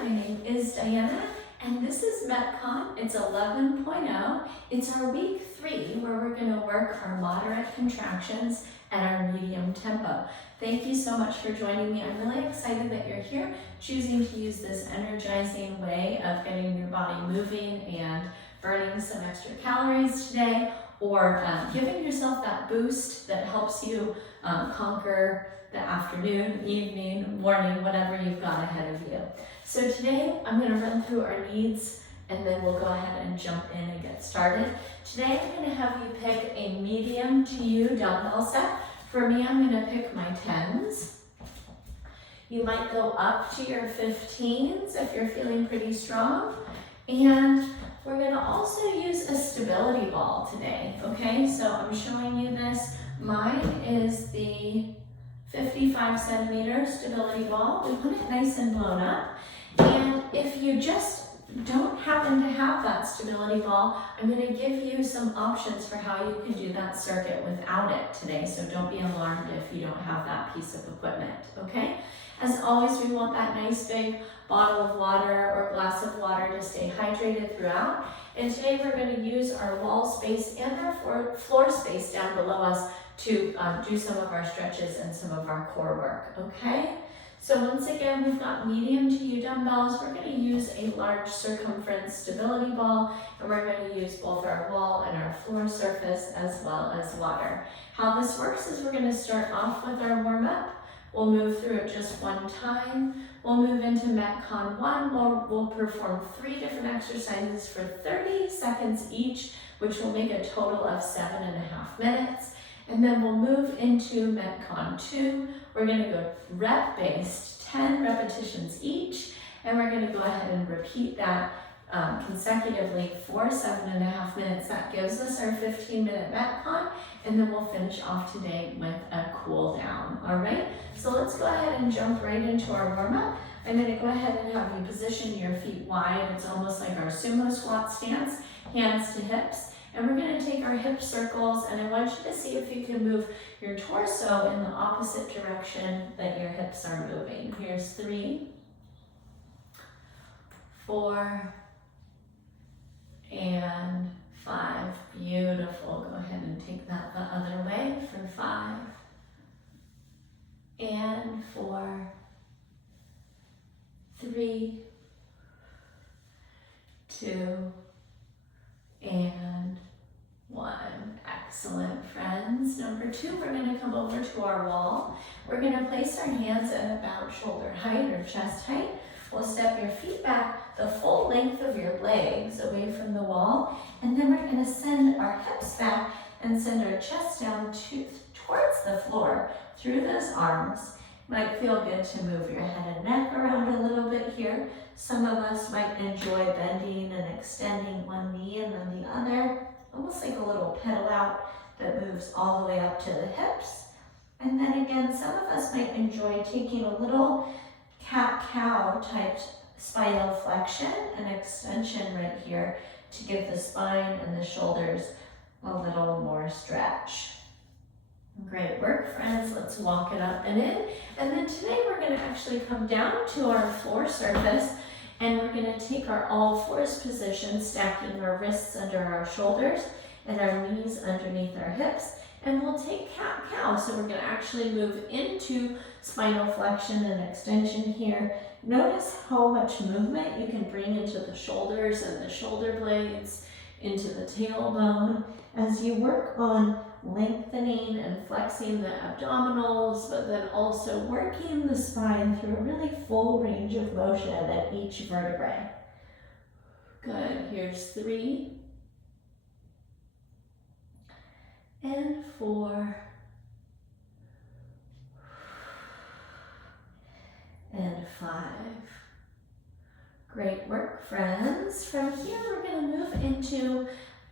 my name is Diana, and this is MetCon. It's 11.0. It's our week 3 where we're going to work our moderate contractions at our medium tempo. Thank you so much for joining me. I'm really excited that you're here, choosing to use this energizing way of getting your body moving and burning some extra calories today, or giving yourself that boost that helps you conquer the afternoon, evening, morning, whatever you've got ahead of you. So today I'm going to run through our needs and then we'll go ahead and jump in and get started. Today I'm going to have you pick a medium to you dumbbell set. For me, I'm going to pick my 10s. You might go up to your 15s if you're feeling pretty strong. And we're going to also use a stability ball today, okay? So I'm showing you this. Mine is the 55 centimeter stability ball. We want it nice and blown up. And if you just don't happen to have that stability ball, I'm going to give you some options for how you can do that circuit without it today. So don't be alarmed if you don't have that piece of equipment, okay? As always, we want that nice big bottle of water or glass of water to stay hydrated throughout. And today we're going to use our wall space and our floor space down below us to do some of our stretches and some of our core work, okay? So once again, we've got medium to you dumbbells. We're going to use a large circumference stability ball, and we're going to use both our wall and our floor surface as well as water. How this works is we're going to start off with our warm-up. We'll move through it just one time. We'll move into MetCon 1. We'll perform 3 different exercises for 30 seconds each, which will make a total of 7.5 minutes. And then we'll move into MetCon 2. We're going to go rep-based, 10 repetitions each, and we're going to go ahead and repeat that consecutively for 7.5 minutes. That gives us our 15-minute MetCon, and then we'll finish off today with a cool down, all right? So let's go ahead and jump right into our warm-up. I'm going to go ahead and have you position your feet wide. It's almost like our sumo squat stance, hands to hips. And we're going to take our hip circles, and I want you to see if you can move your torso in the opposite direction that your hips are moving. Here's 3, 4, and 5. Beautiful. Go ahead and take that the other way for 5, and 4, 3, 2, and 1. Excellent, friends. Number 2, we're going to come over to our wall. We're going to place our hands at about shoulder height or chest height. We'll step your feet back the full length of your legs away from the wall, and then we're going to send our hips back and send our chest down towards the floor through those arms. Might feel good to move your head and neck around a little bit here. Some of us might enjoy bending and extending one knee and then the other, almost like a little pedal out that moves all the way up to the hips. And then again, some of us might enjoy taking a little cat-cow type spinal flexion and extension right here to give the spine and the shoulders a little more stretch. Great work, friends. Let's walk it up and in. And then today we're going to actually come down to our floor surface, and we're going to take our all fours position, stacking our wrists under our shoulders and our knees underneath our hips. And we'll take cat-cow. So we're going to actually move into spinal flexion and extension here. Notice how much movement you can bring into the shoulders and the shoulder blades, into the tailbone as you work on lengthening and flexing the abdominals, but then also working the spine through a really full range of motion at each vertebrae. Good. Here's 3, and 4, and 5. Great work, friends. From here, we're going to move into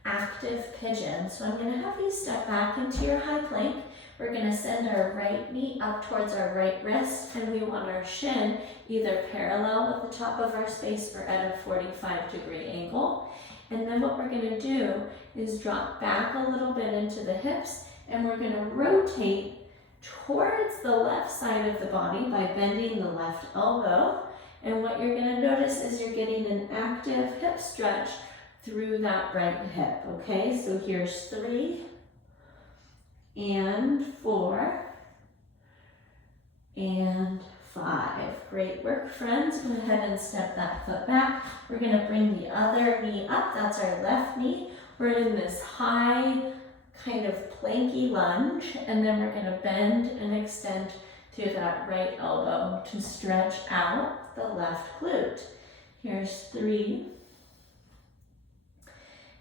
active pigeon. So I'm going to have you step back into your high plank. We're going to send our right knee up towards our right wrist, and we want our shin either parallel with the top of our space or at a 45-degree angle. And then what we're going to do is drop back a little bit into the hips, and we're going to rotate towards the left side of the body by bending the left elbow And what you're gonna notice is you're getting an active hip stretch through that right hip, okay? So here's 3 and 4 and 5. Great work, friends. Go ahead and step that foot back. We're gonna bring the other knee up. That's our left knee. We're in this high kind of planky lunge, and then we're gonna bend and extend through that right elbow to stretch out the left glute. Here's 3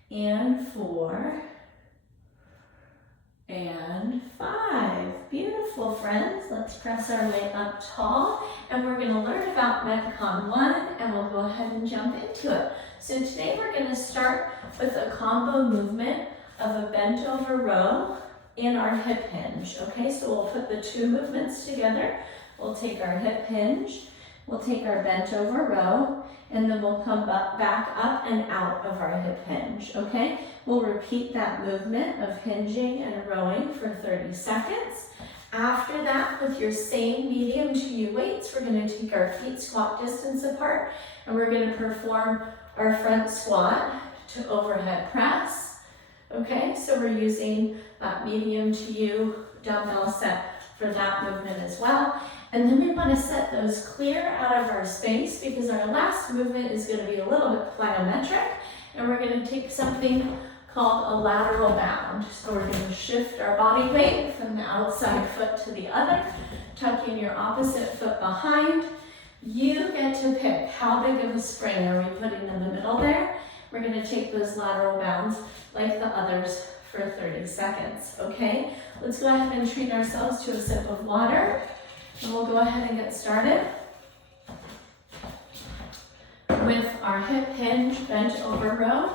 and 4 and 5. Beautiful, friends. Let's press our way up tall, and we're going to learn about MetCon 1, and we'll go ahead and jump into it. So today we're going to start with a combo movement of a bent over row and our hip hinge. Okay, so we'll put the 2 movements together. We'll take our hip hinge, we'll take our bent over row, and then we'll come back up and out of our hip hinge, okay? We'll repeat that movement of hinging and rowing for 30 seconds. After that, with your same medium to U weights, we're gonna take our feet squat distance apart, and we're gonna perform our front squat to overhead press, okay? So we're using that medium to U dumbbell set for that movement as well. And then we want to set those clear out of our space, because our last movement is going to be a little bit plyometric, and we're going to take something called a lateral bound. So we're going to shift our body weight from the outside foot to the other, tucking your opposite foot behind. You get to pick how big of a spring are we putting in the middle there. We're going to take those lateral bounds like the others for 30 seconds, okay? Let's go ahead and treat ourselves to a sip of water. And we'll go ahead and get started with our hip hinge bent over row.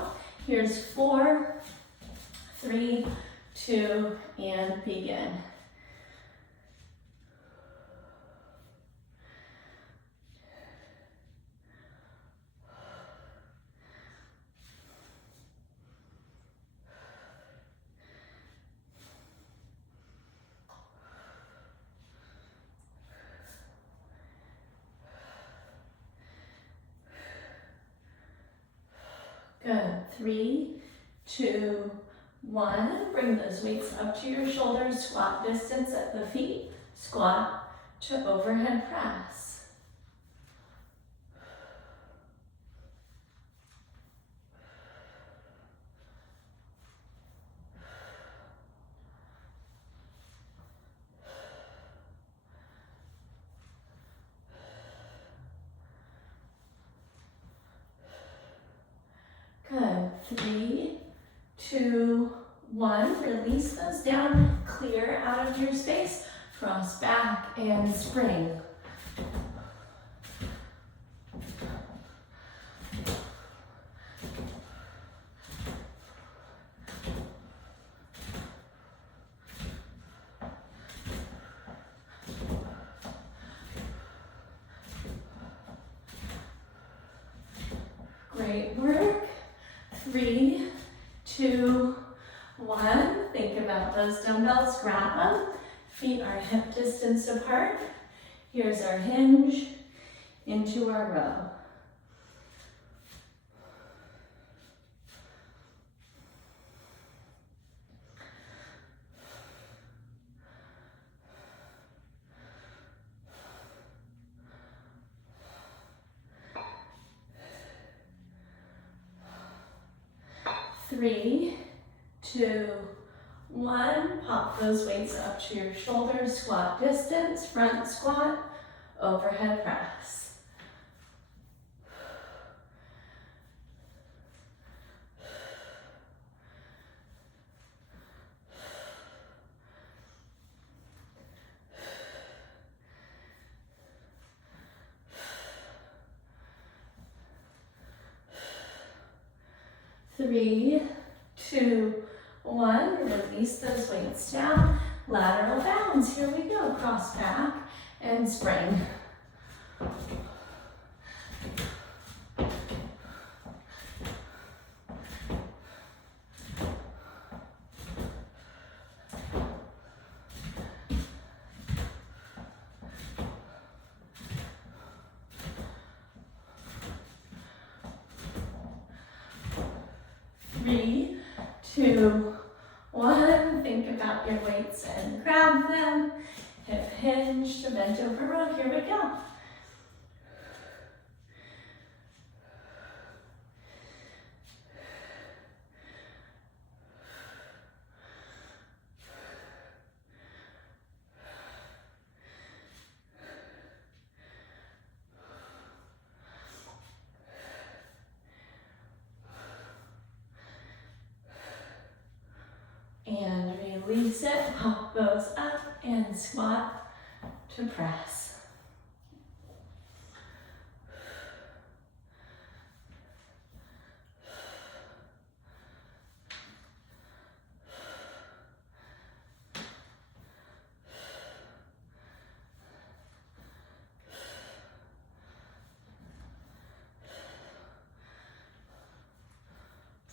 Here's 4, 3, 2, and begin. Good. 3, 2, 1. Bring those weights up to your shoulders. Squat distance at the feet. Squat to overhead press. Good. 3, 2, 1. Release those down. Clear out of your space. Cross back and spring. Great work. 3, 2, 1. Think about those dumbbells. Grab them. Feet are hip distance apart. Here's our hinge into our row. Three, 2, 1. Pop those weights up to your shoulders. Squat distance, front squat, overhead press. Three, 2, 1. Release those weights down. Lateral bounds. Here we go. Cross back and spring. 3, 2, 1. Think about your weights and grab them. Hip hinge to bent over row. Here we go. And release it, pop those up and squat to press.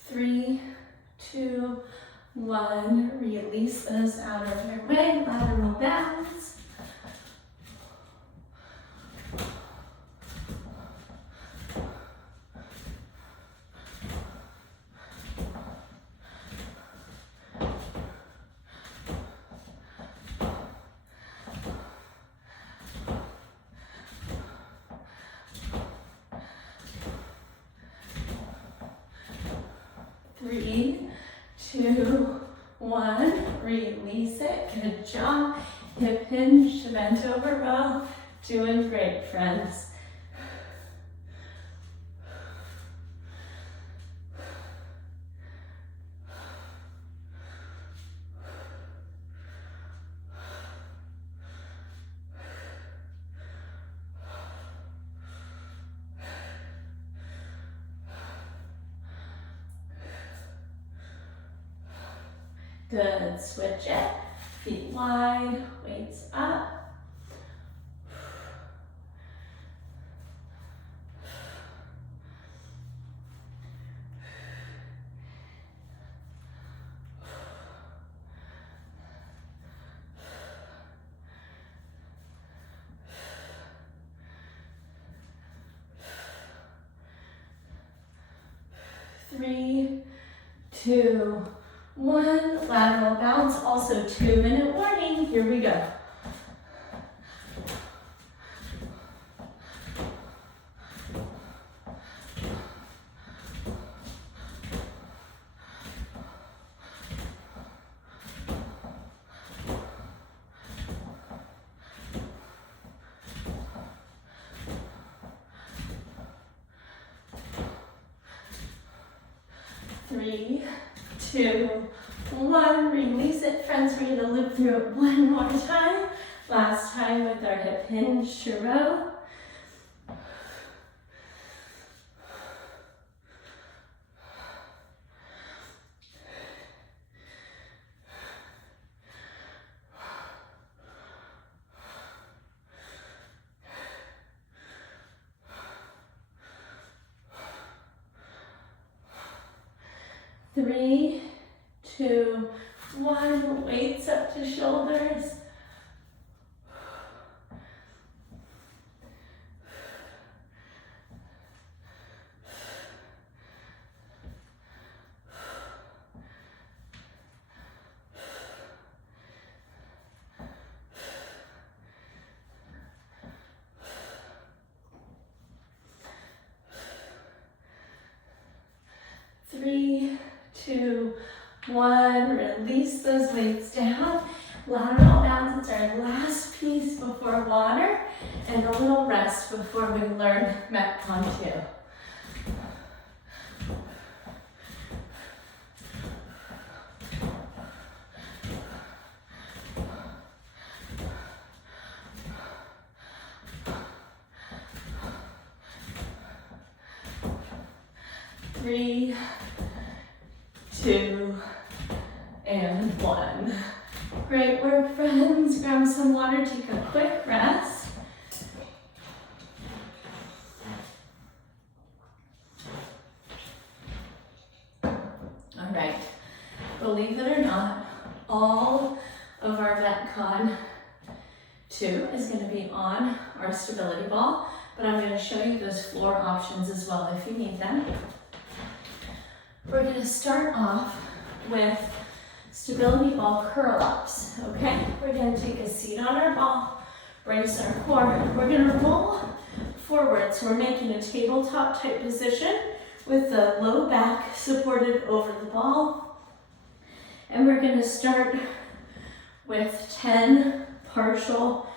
Three, 2, 1, release those out of your way, lateral bounds. Three, 2, 1, release it, good job. Hip hinge to bent over row, doing great, friends. Good, switch it, feet wide, weights up. Three, 2, 1, lateral bounce, also 2-minute warning. Here we go. Three, 2, 1, release it, friends. We're going to loop through it one more time. Last time with our hip hinge to row. Three, 2, 1, weights up to shoulders. Three, 2, 1, release those weights down. Lateral bounce, it's our last piece before water, and a little rest before we learn MetCon 2. Three, 2, and 1. Great work, friends. Grab some water, take a quick rest. All right, believe it or not, all of our MetCon 2 is going to be on our stability ball, but I'm going to show you those floor options as well if you need them. We're gonna start off with stability ball curl-ups, okay? We're gonna take a seat on our ball, brace our core. We're gonna roll forward, so we're making a tabletop type position with the low back supported over the ball. And we're gonna start with 10 partial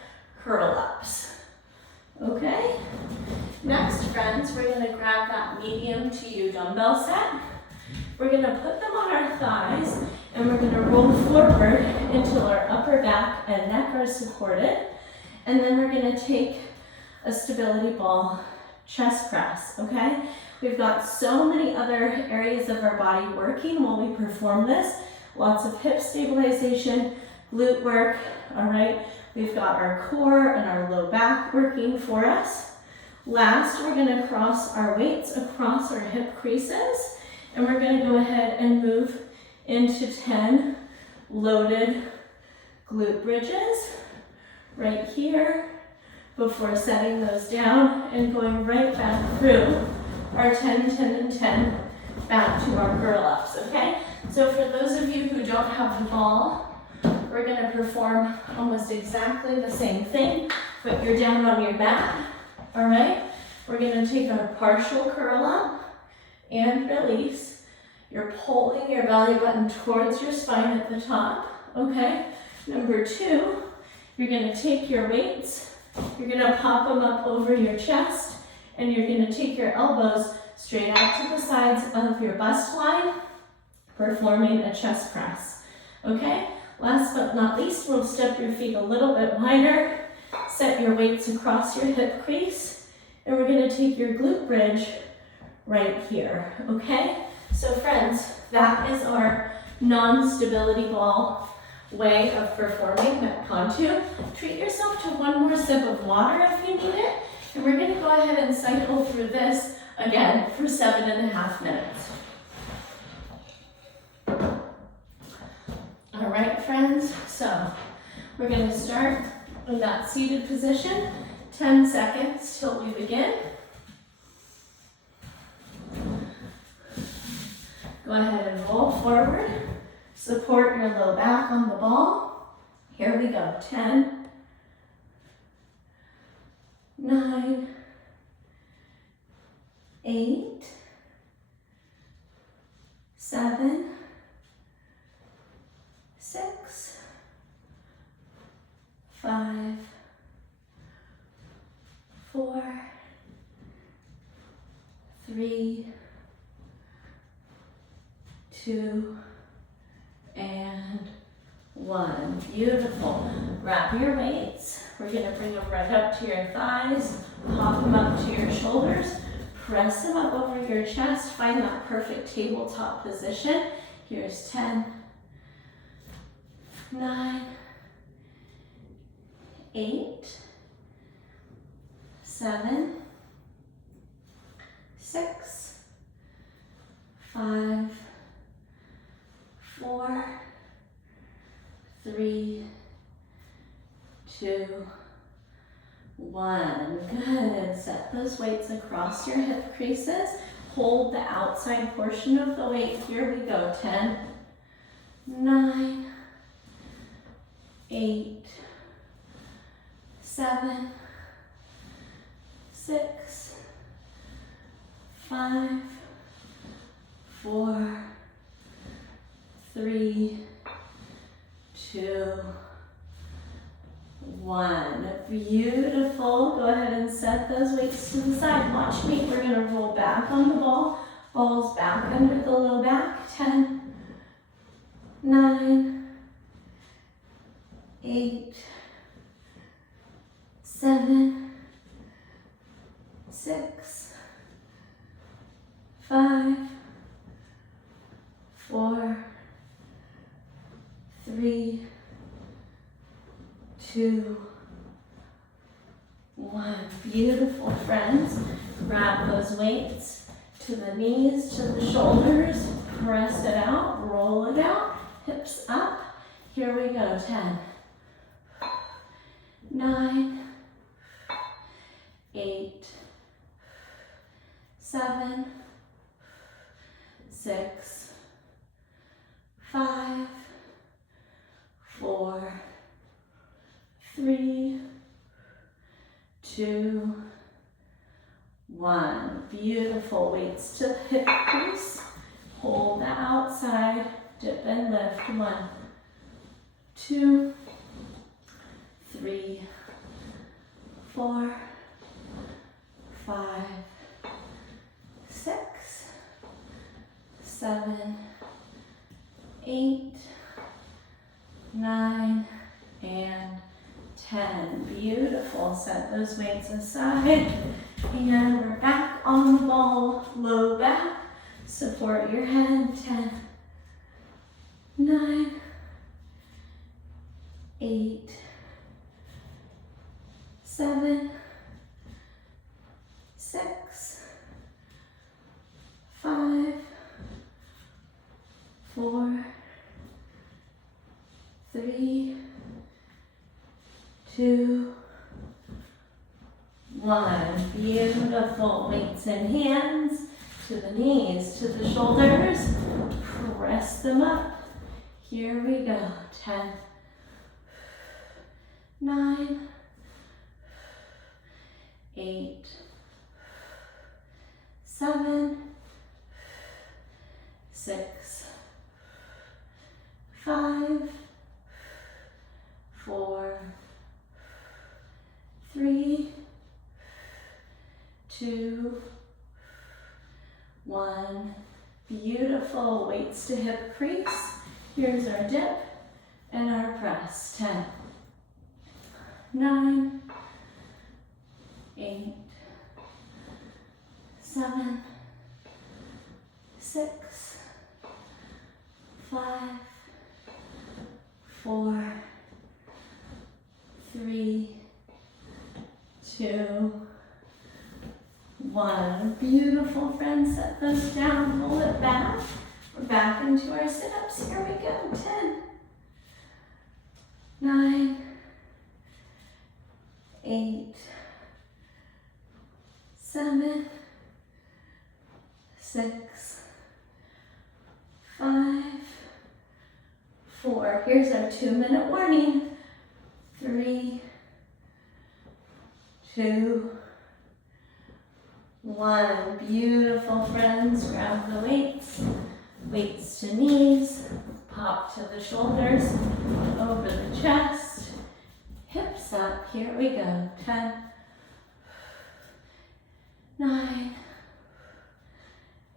curl-ups, okay? Next, friends, we're gonna grab that medium to you dumbbell set. We're gonna put them on our thighs and we're gonna roll forward until our upper back and neck are supported. And then we're gonna take a stability ball chest press, okay? We've got so many other areas of our body working while we perform this. Lots of hip stabilization, glute work, all right? We've got our core and our low back working for us. Last, we're gonna cross our weights across our hip creases, and we're gonna go ahead and move into 10 loaded glute bridges right here before setting those down and going right back through our 10, 10, and 10 back to our curl ups, okay? So for those of you who don't have the ball, we're gonna perform almost exactly the same thing, but you're down on your mat, all right? We're gonna take our partial curl up and release. You're pulling your belly button towards your spine at the top, okay? Number 2, you're gonna take your weights, you're gonna pop them up over your chest, and you're gonna take your elbows straight out to the sides of your bust line, performing a chest press, okay? Last but not least, we'll step your feet a little bit wider, set your weights across your hip crease, and we're gonna take your glute bridge right here, okay? So friends, that is our non-stability ball way of performing MetCon 2. Treat yourself to one more sip of water if you need it, and we're gonna go ahead and cycle through this again for 7.5 minutes. All right, friends, so we're gonna start in that seated position, 10 seconds till we begin. Go ahead and roll forward. Support your low back on the ball. Here we go. 10, 9, 8, 7, 6, 5, 4, 3, 2, and 1. Beautiful. Grab your weights. We're going to bring them right up to your thighs, pop them up to your shoulders, press them up over your chest, find that perfect tabletop position. Here's 10, 9, 8, 7, 6, 5, 4, 3, 2, 1. Good. Set those weights across your hip creases. Hold the outside portion of the weight. Here we go. 10, 9, 8, 7, 6, 5, 4, 3, 2, 1. Beautiful. Go ahead and set those weights to the side. Watch me. We're going to roll back on the ball. Balls back under the low back. 10, 9, 8, 7, 6, 5, 4, 3, 2, 1. Beautiful, friends. Grab those weights to the knees, to the shoulders. Press it out, roll it out, hips up. Here we go. 10, 9, 8, 7, 6, 5, 4, 3, 2, 1. Beautiful. Weights to the hip crease. Hold the outside. Dip and lift. 1, 2, 3, 4, 5, 6, 7, 8, 9, and 10. Beautiful. Set those weights aside. And we're back on the ball. Low back. Support your head. 10, 9, 8, 7, 6, 5, 4, 3, 2, 1. Beautiful. Weights in hands to the knees, to the shoulders. Press them up. Here we go. 10, 9, 8, 7, 6, 5, 4, 3, 2, 1. Beautiful. Weights to hip crease. Here's our dip and our press. 10, 9, 8, 7, 6, 5, 4, 3, 2, 1. Beautiful, friends. Set those down, pull it back. We're back into our sit-ups. Here we go. 10, 9, 8, 7, 6, 5, 4. Here's our 2-minute warning. 3, 2, 1. Beautiful, friends. Grab the weights. Weights to knees. Pop to the shoulders. Over the chest. Hips up. Here we go. 10, 9,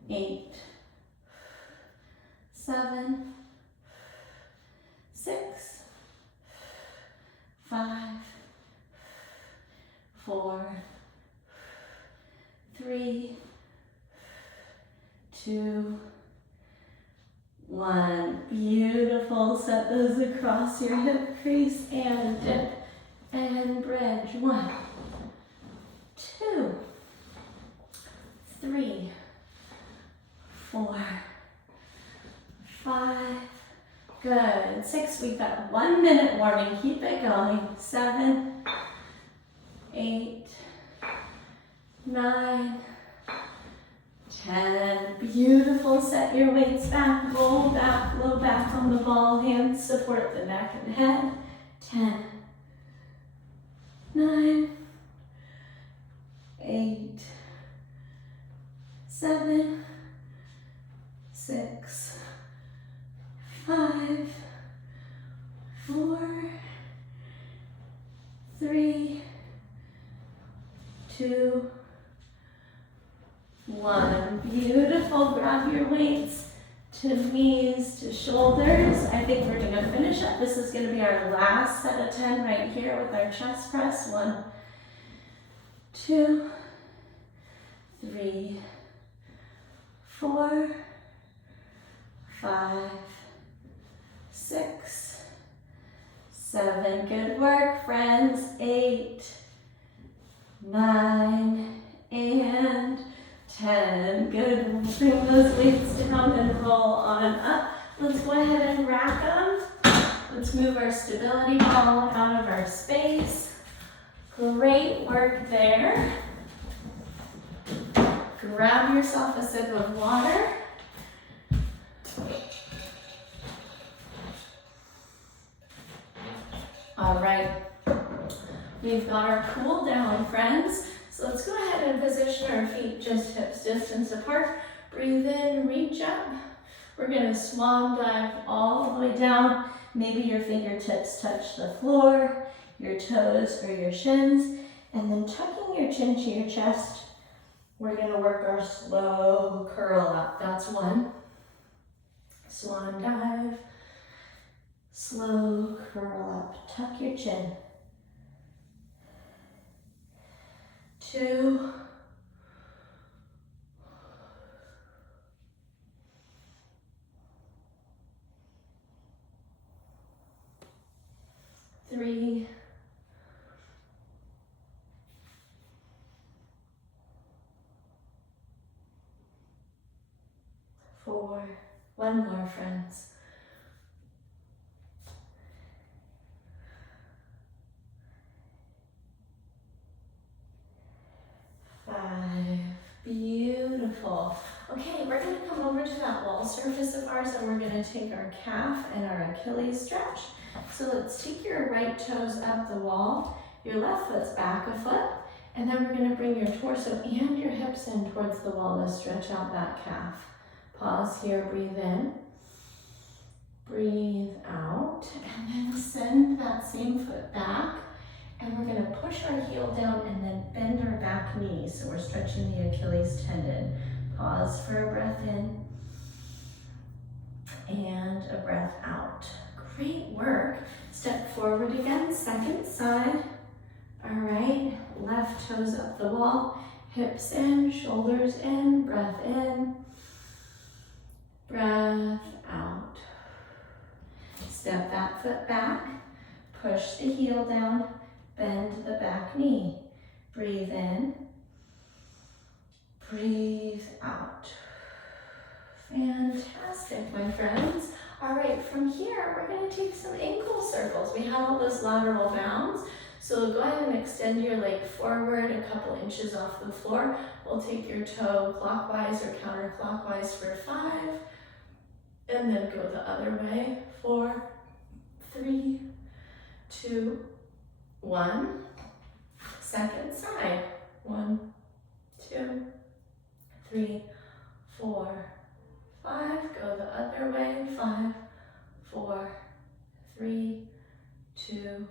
8, 7, 6, 5, 4, 3, 2, 1. Beautiful. Set those across your hip crease and dip and bridge. 1, 2, 3, 4, 5. Good. 6. We've got 1 minute warning. Keep it going. 7, 8, 9, 10. Beautiful. Set your weights back. Roll back. Low back on the ball. Hands support the neck and head. 10, 9, 8, 7, 6, 5, 4, 3, 2, 1. Beautiful. Grab your weights to knees, to shoulders. I think we're going to finish up. This is going to be our last set of 10 right here with our chest press. 1, 2, 3, 4, 5, 6, 7. Good work, friends. 8, 9, and 10. Good. Bring those weights down and roll on up. Let's go ahead and rack them. Let's move our stability ball out of our space. Great work there. Grab yourself a sip of water. right, we've got our cool down, friends. So let's go ahead and position our feet just hips distance apart. Breathe in, reach up. We're gonna swan dive all the way down. Maybe your fingertips touch the floor, your toes or your shins, and then tucking your chin to your chest, we're gonna work our slow curl up. That's one. Swan dive, slow curl up, tuck your chin. 2, 3, 4, one more, friends. 5, beautiful. Okay, we're gonna come over to that wall surface of ours and we're gonna take our calf and our Achilles stretch. So let's take your right toes up the wall, your left foot's back a foot, and then we're gonna bring your torso and your hips in towards the wall to stretch out that calf. Pause here, breathe in, breathe out, and then send that same foot back. And we're gonna push our heel down and then bend our back knee. So we're stretching the Achilles tendon. Pause for a breath in and a breath out. Great work. Step forward again, second side. All right, left toes up the wall, hips in, shoulders in, breath in, breath out. Step that foot back, push the heel down, bend the back knee. Breathe in, breathe out. Fantastic, my friends. All right, from here, we're gonna take some ankle circles. We had all those lateral bounds. So go ahead and extend your leg forward a couple inches off the floor. We'll take your toe clockwise or counterclockwise for 5, and then go the other way. 4, 3, 2, 1. Second side. 1, 2, 3, 4, 5. Go the other way. 5, 4, 3, 2,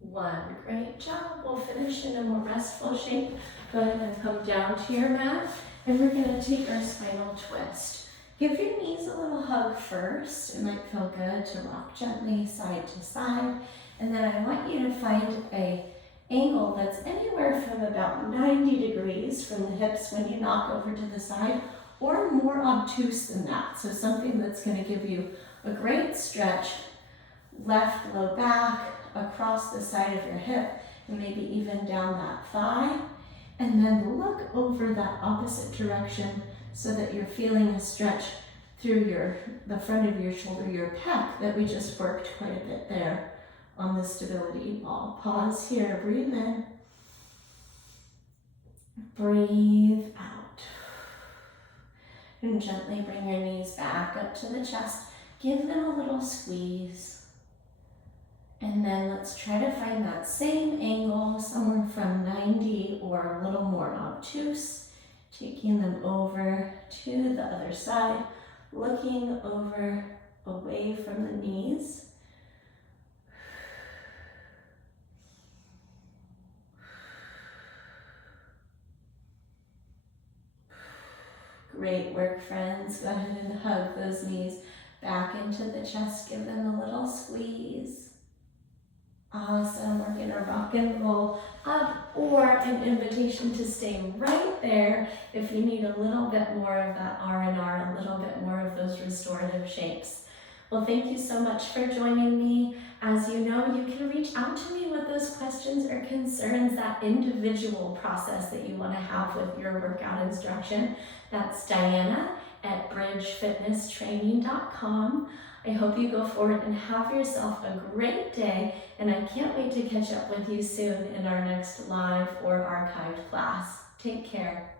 1. Great job. We'll finish in a more restful shape. Go ahead and come down to your mat, and we're going to take our spinal twist. Give your knees a little hug first. It might feel good to rock gently side to side. And then I want you to find an angle that's anywhere from about 90 degrees from the hips when you knock over to the side, or more obtuse than that. So something that's going to give you a great stretch, left low back, across the side of your hip, and maybe even down that thigh. And then look over that opposite direction so that you're feeling a stretch through the front of your shoulder, your pec that we just worked quite a bit there on the stability ball. Pause here, breathe in, breathe out. And gently bring your knees back up to the chest. Give them a little squeeze. And then let's try to find that same angle somewhere from 90 or a little more obtuse. Taking them over to the other side, looking over away from the knees. Great work, friends. Go ahead and hug those knees back into the chest. Give them a little squeeze. Awesome. We're gonna rock and roll up, or an invitation to stay right there if you need a little bit more of that R&R, a little bit more of those restorative shapes. Well, thank you so much for joining me. As you know, you can reach out to me with those questions or concerns, that individual process that you want to have with your workout instruction. That's Diana@bridgefitnesstraining.com. I hope you go forward and have yourself a great day, and I can't wait to catch up with you soon in our next live or archived class. Take care.